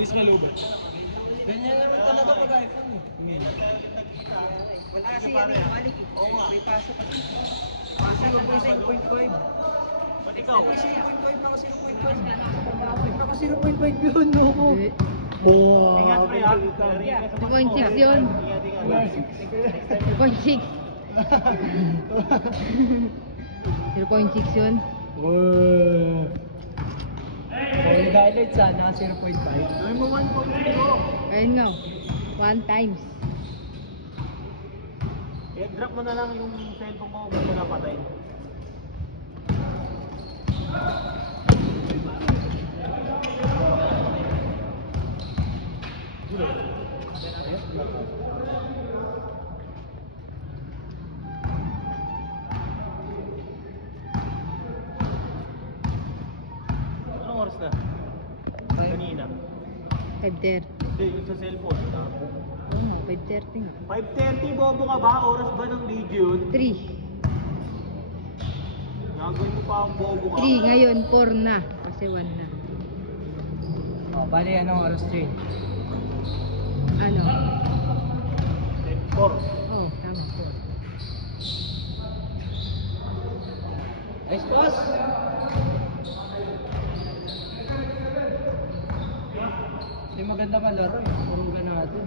Mabilis malubat. Ganyan naman talaga mag-iPhone eh. Wala kasi yan eh, balik eh. May pasok kasi. Kasi 0.5. Ba't ikaw? May 0.5 naka 0.5. Naka 0.5 yun, no? Ingat pre ha. 2.6 yun. 2.6. 0.6 yun. Kung galit sana, 0.5. Gawin mo 1.0. Ayun nga. 1 times. I-drop mo na lang yung cellphone mo bago napatay. Anong oras na? Kanina. 5:30. Hindi, yung sa cellphone. Oo, 5:30 nga. 5:30, bobo ka ba? Oras ba ng video yun? 3. Gagawin mo pa ang bobo ka. 3 ngayon, 4 na. Kasi 1 na. Oh, bali ano oras din? Ano? 4. Oh, tama. 4. Nice pass! Hindi maganda ka laro eh. Purugan natin.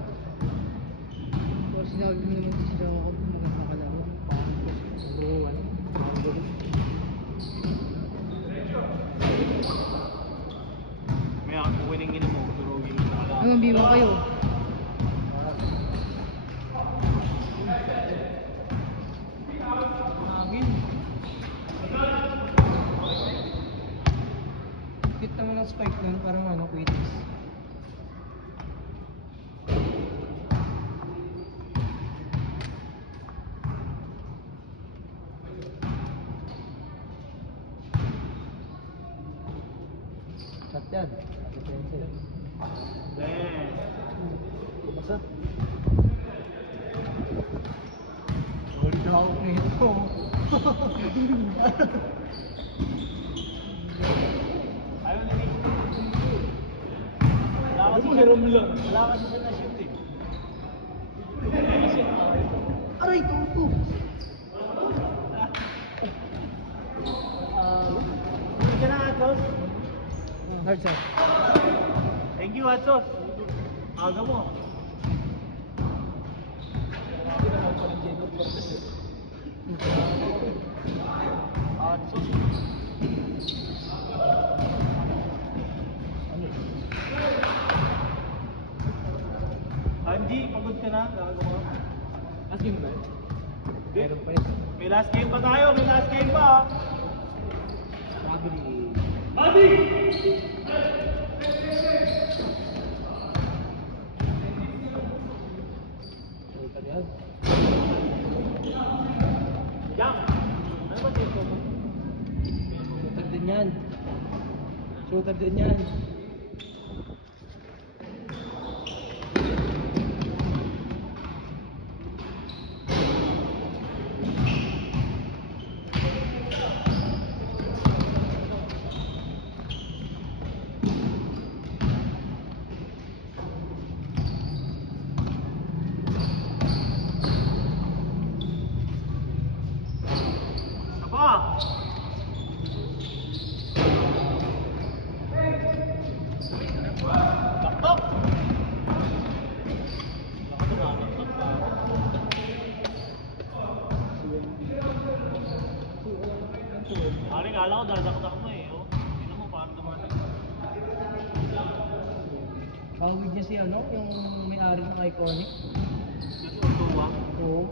Pero sinabi mo naman din sila ako maganda ka lang. Purugan. May ako winning mo. Durugin mo. Ano, biwa kayo. Hangin. Cute naman ang spike nun, parang ano, quitters. Shot yan. Defense. Basta. Hold out nito. Ayaw na ni. Wala kasi siya na shoot eh. Aray, tuto. Hindi ka na Atos. Hard shot. Thank you Atos. Aga mo. Atos. Andy, pagod ka na? Gagawa. Last game ba? Meron pa yun. May last game pa tayo, may last game pa. Sabi ni... Shooter yan. Jam! Ano ba dito mo? Shooter din yan. Shooter din yan. Apa? Taktok! Pare, kala ko dadaktak mo eh. Oh. Tingnan mo, parang dumating. Pawid niya si ano, yung may-ari ng Iconic. Just tuwa. Oo.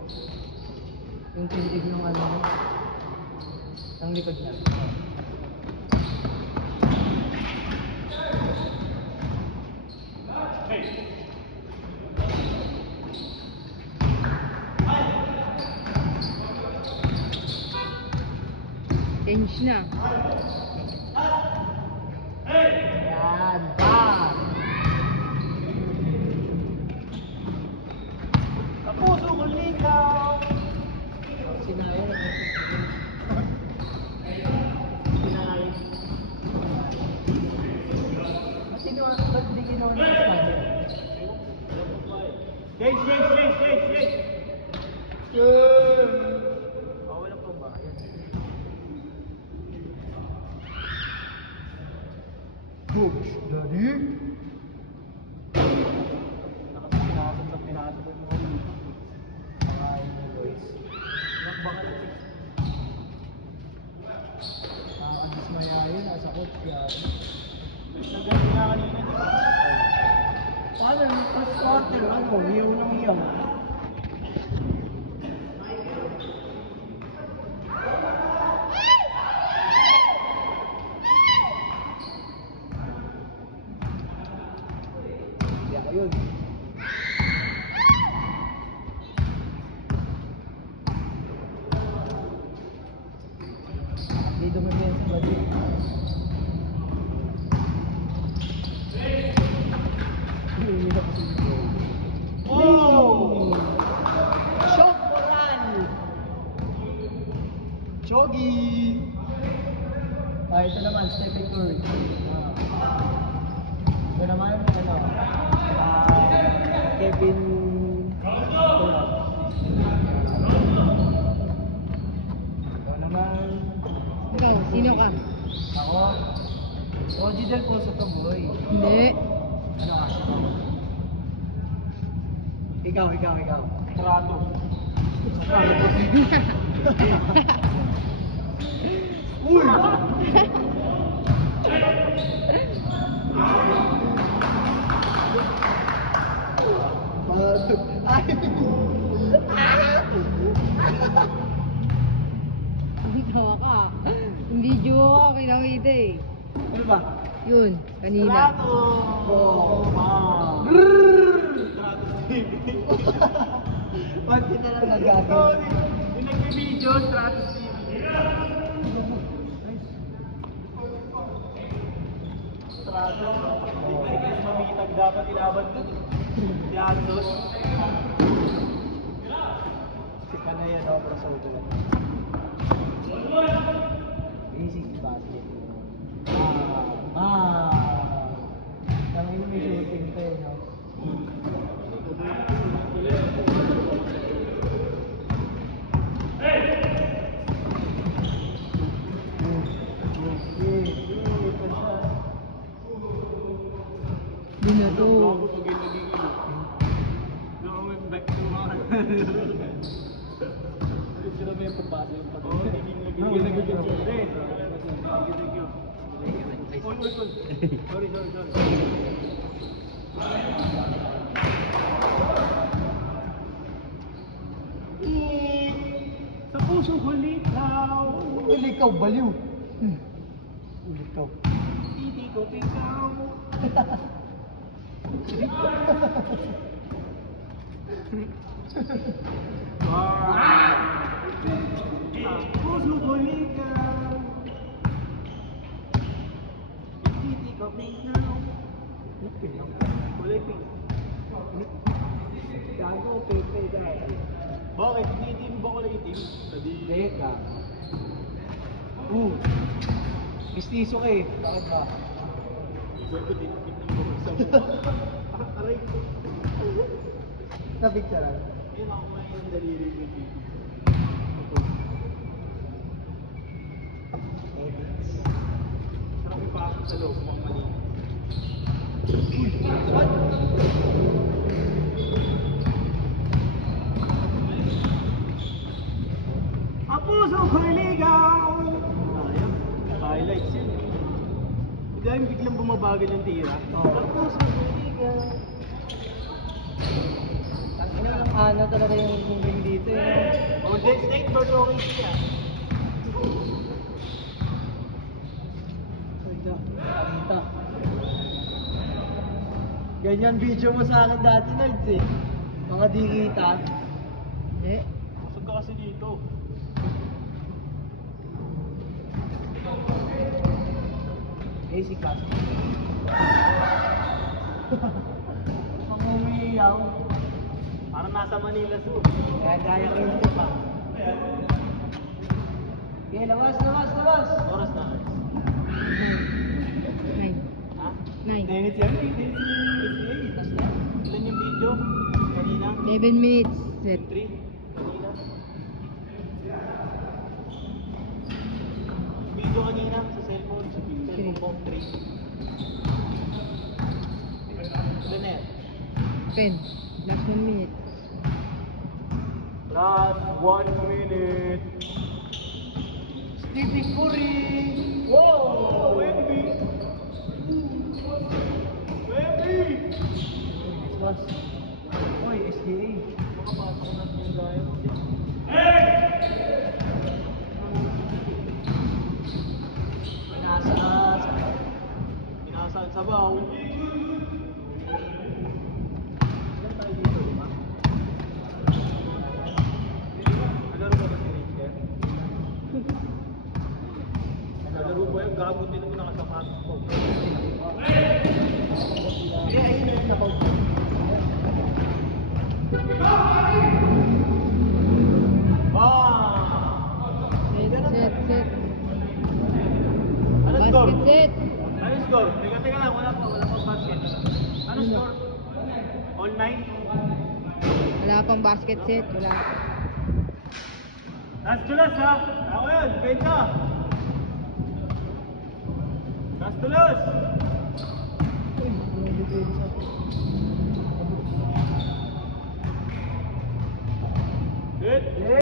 Yung tindig ng ano, ng likod niya. Change na. Yan, pa! Kapuso ko ligaw! Sinaya na. Sinay. Sino, ba't di naman ng Spanish. Shake! Wala pa ba? Coach, daddy. Pinasok mo kami. Ay, Lois. Nakbaka na. Ang dismayahin, nasa coach yan. Nagagawa nga kanina, di ba? Paano yung first quarter, ano, hiyaw ng hiyaw. Yeah, yun. Hindi dumating sa budget. Hindi na kasi ito. Oh! Shot Moran! Chogi! Ito naman, Stephen Curry. Ito naman, ano, Kevin... Ito naman... Ikaw, sino ka? Ako, Oji Del Pozo to, boy. Hindi. Ano ka? Ikaw. Trato. Uy! Ikaw ka. Yung video ko, kinamita eh. Ano ba? Yun, kanina. Trato! Oh. Trato TV. Ba't kita lang nagagawin? Sorry. Yung nagbe-video, Trato TV. Trato. Hindi kasi mamitag dapat ilaban dun. Si Andos. Si Panay ano, Prasodo. Easy basket. Tangin may shooting to yun, no? Di na to. Sila may pagpasa yung pag- Oo, nagiging. Sorry. Sa puso ko litaw, Ikaw, baliw! Ikaw. hindi ko ikaw. Puso ko litaw, hindi ko ikaw. Kulay pink. Gago, pepe, dahil. Bakit? Hindi itim ba kulay itim? Teka. Mistiso ka eh. Bakit ba? Bakit itim mo sa mukha? Aray ko. Napicture lang. Ayun ako may yung daliri ko dito. Sarap ipasok sa loob, mga mali. Ang puso ko'y ligaw! Ayun, highlights yun. Dahil biglang bumabagal yung tira. Ang puso ko'y ligaw. Ano talaga yung moving dito eh. Golden State versus OKC ah. Nakita. Ganyan video mo sa akin dati, Nerds eh. Mga di kita. Hindi. Busog ka kasi dito. Eh, si Cass. Ang umiyaw. Parang nasa Manila Zoo. Kaya gaya ko yun pa. Okay, labas! Oras na. Nine. Ha? Nine. Minutes yan, minutes. 7 minutes. Set. 3. Kanina. Video kanina sa cellphone. Cellphone ko, 3. Lynette. 10. Last 1 minute. Last 1 minute. Stevie Curry. Whoa! Wemby. Wemby! Plus. Oy, SDA. Makapasok na yung gaya. Pinasa ang sabaw. Ilan tayo dito, di ba? Nalaro ba ba si Richard? Nalaro ba yung gagot nila mo nakasapatos ko? Kaya ayun na yung napaw. Set. Ano score? Basket set. Ano score? Teka lang, wala pa basket. Ano score? All 9? Wala pang basket set. Wala. Last to last ha? Ako yun, benta! Last to last! Good?